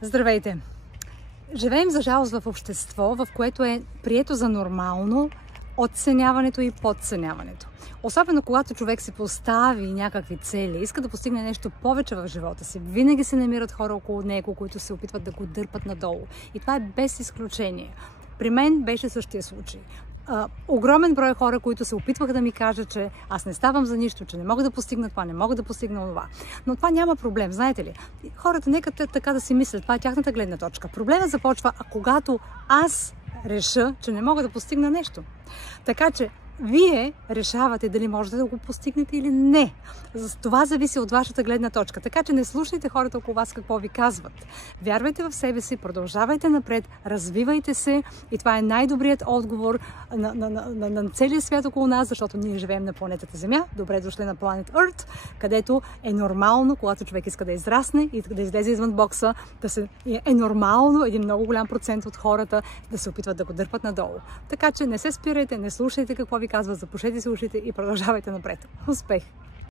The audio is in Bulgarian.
Здравейте! Живеем за жалост в общество, в което е прието за нормално оценяването и подценяването. Особено когато човек си постави някакви цели, иска да постигне нещо повече в живота си, винаги се намират хора около него, които се опитват да го дърпат надолу. И това е без изключение. При мен беше същия случай. Огромен брой хора, които се опитваха да ми кажат, че аз не ставам за нищо, че не мога да постигна това, не мога да постигна това. Но това няма проблем, знаете ли? Хората нека така да си мислят, това е тяхната гледна точка. Проблемът започва, когато аз реша, че не мога да постигна нещо. Така че вие решавате дали можете да го постигнете или не. Това зависи от вашата гледна точка. Така че не слушайте хората около вас какво ви казват. Вярвайте в себе си, продължавайте напред, развивайте се и това е най-добрият отговор на целия свят около нас, защото ние живеем на планетата Земя. Добре дошли на Planet Earth, където е нормално, когато човек иска да израсне и да излезе извън бокса, е нормално един много голям процент от хората да се опитват да го дърпат надолу. Така че не се спирайте, не слушайте какво ви казват, запушете си ушите и продължавайте напред. Успех!